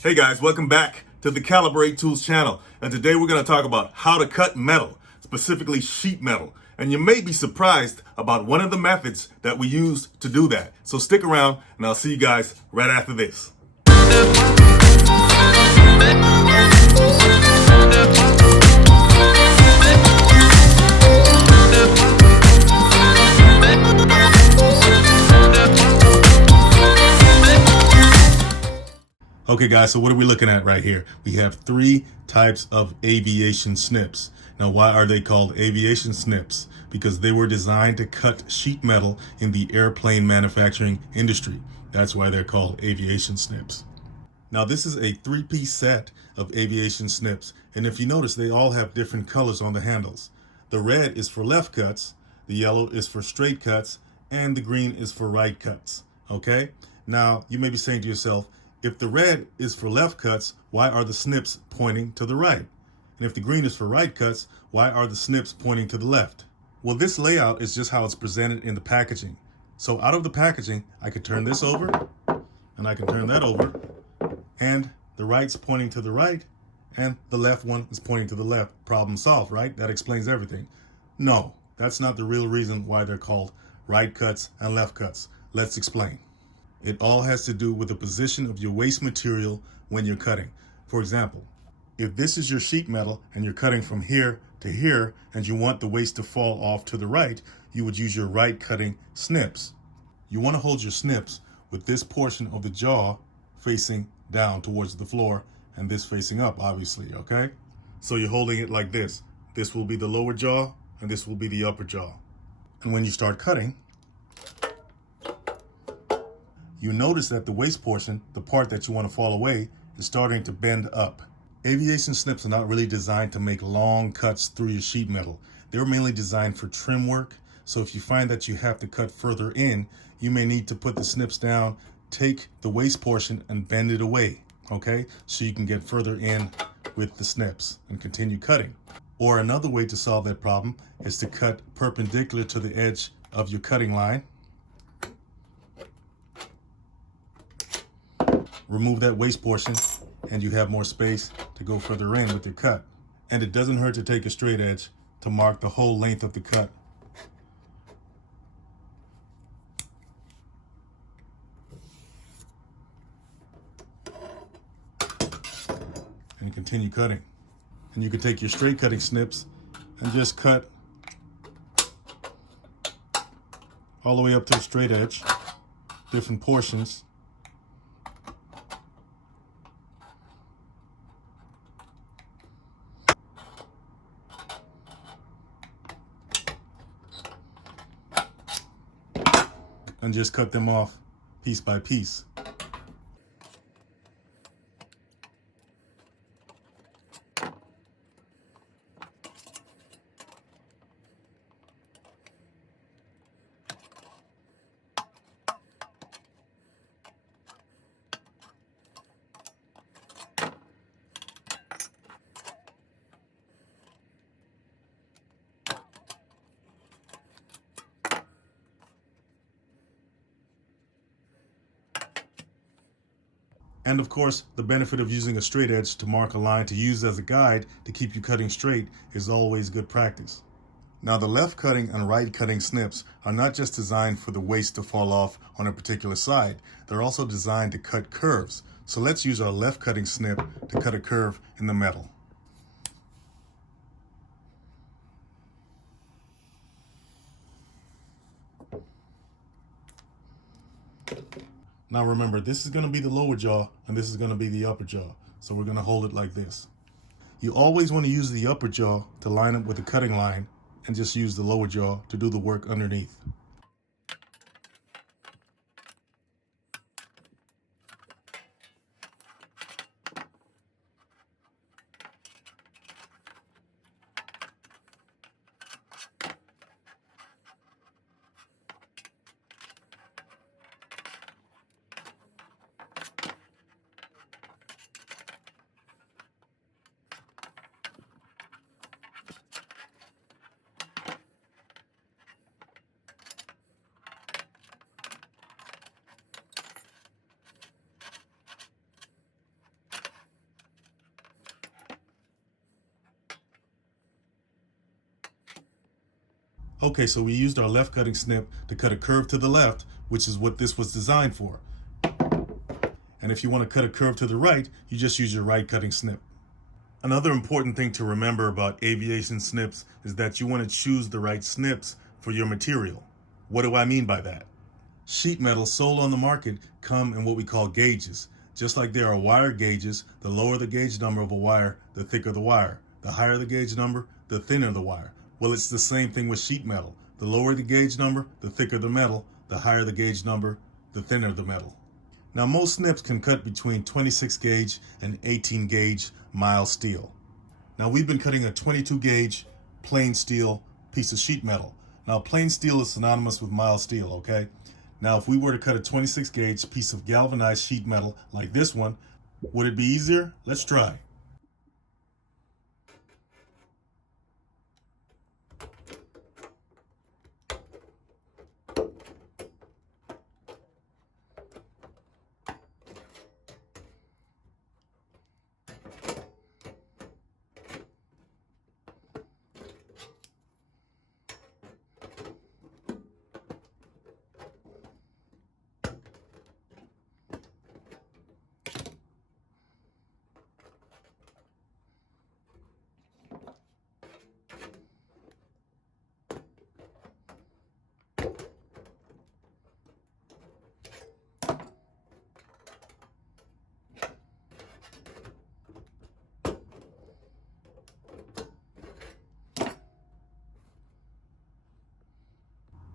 Hey guys, welcome back to the Calibrate Tools channel. And today we're going to talk about how to cut metal, specifically sheet metal. And you may be surprised about one of the methods that we use to do that. So stick around and I'll see you guys right after this. Okay guys, so what are we looking at right here? We have three types of aviation snips. Now why are they called aviation snips? Because they were designed to cut sheet metal in the airplane manufacturing industry. That's why they're called aviation snips. Now this is a three-piece set of aviation snips, and if you notice they all have different colors on the handles. The red is for left cuts, the yellow is for straight cuts, and the green is for right cuts. Okay? Now you may be saying to yourself, if the red is for left cuts, why are the snips pointing to the right? And if the green is for right cuts, why are the snips pointing to the left? Well, this layout is just how it's presented in the packaging. So out of the packaging, I could turn this over, and I can turn that over, and the right's pointing to the right, and the left one is pointing to the left. Problem solved, right? That explains everything. No, that's not the real reason why they're called right cuts and left cuts. Let's explain. It all has to do with the position of your waste material when you're cutting. For example, if this is your sheet metal and you're cutting from here to here and you want the waste to fall off to the right, you would use your right cutting snips. You want to hold your snips with this portion of the jaw facing down towards the floor and this facing up, obviously, okay? So you're holding it like this. This will be the lower jaw and this will be the upper jaw. And when you start cutting, you notice that the waste portion, the part that you want to fall away, is starting to bend up. Aviation snips are not really designed to make long cuts through your sheet metal. They're mainly designed for trim work. So if you find that you have to cut further in, you may need to put the snips down, take the waste portion and bend it away, okay? So you can get further in with the snips and continue cutting. Or another way to solve that problem is to cut perpendicular to the edge of your cutting line. Remove that waste portion and you have more space to go further in with your cut. And it doesn't hurt to take a straight edge to mark the whole length of the cut. And continue cutting. And you can take your straight cutting snips and just cut all the way up to the straight edge, different portions. And just cut them off piece by piece. And of course, the benefit of using a straight edge to mark a line to use as a guide to keep you cutting straight is always good practice. Now the left cutting and right cutting snips are not just designed for the waste to fall off on a particular side, they're also designed to cut curves. So let's use our left cutting snip to cut a curve in the metal. Now remember, this is going to be the lower jaw and this is going to be the upper jaw. So we're going to hold it like this. You always want to use the upper jaw to line up with the cutting line and just use the lower jaw to do the work underneath. Okay, so we used our left cutting snip to cut a curve to the left, which is what this was designed for. And if you want to cut a curve to the right, you just use your right cutting snip. Another important thing to remember about aviation snips is that you want to choose the right snips for your material. What do I mean by that? Sheet metal sold on the market come in what we call gauges. Just like there are wire gauges, the lower the gauge number of a wire, the thicker the wire. The higher the gauge number, the thinner the wire. Well, it's the same thing with sheet metal. The lower the gauge number, the thicker the metal. The higher the gauge number, the thinner the metal. Now, most snips can cut between 26 gauge and 18 gauge mild steel. Now, we've been cutting a 22 gauge plain steel piece of sheet metal. Now, plain steel is synonymous with mild steel, okay? Now, if we were to cut a 26 gauge piece of galvanized sheet metal like this one, would it be easier? Let's try.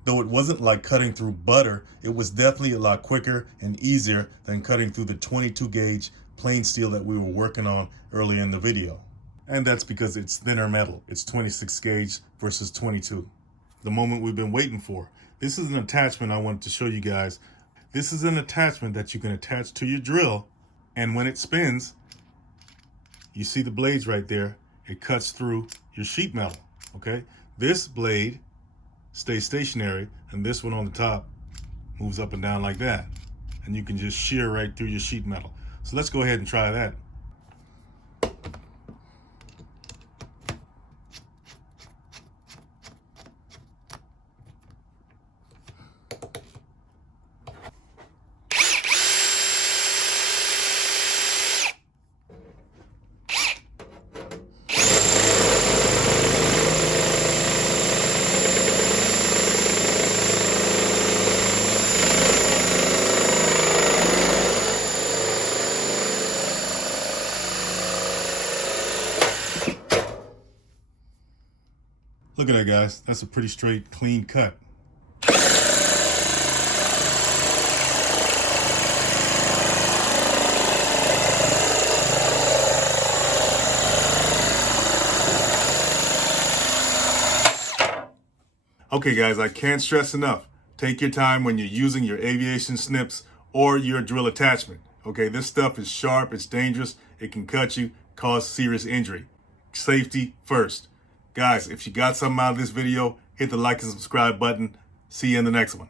Though it wasn't like cutting through butter, it was definitely a lot quicker and easier than cutting through the 22 gauge plain steel that we were working on earlier in the video. And that's because it's thinner metal. It's 26 gauge versus 22. The moment we've been waiting for. This is an attachment I wanted to show you guys. This is an attachment that you can attach to your drill, and when it spins, you see the blades right there. It cuts through your sheet metal, okay? This blade stays stationary, and this one on the top moves up and down like that. And you can just shear right through your sheet metal. So let's go ahead and try that. Look at that, guys. That's a pretty straight, clean cut. Okay, guys, I can't stress enough. Take your time when you're using your aviation snips or your drill attachment. Okay, this stuff is sharp, it's dangerous, it can cut you, cause serious injury. Safety first. Guys, if you got something out of this video, hit the like and subscribe button. See you in the next one.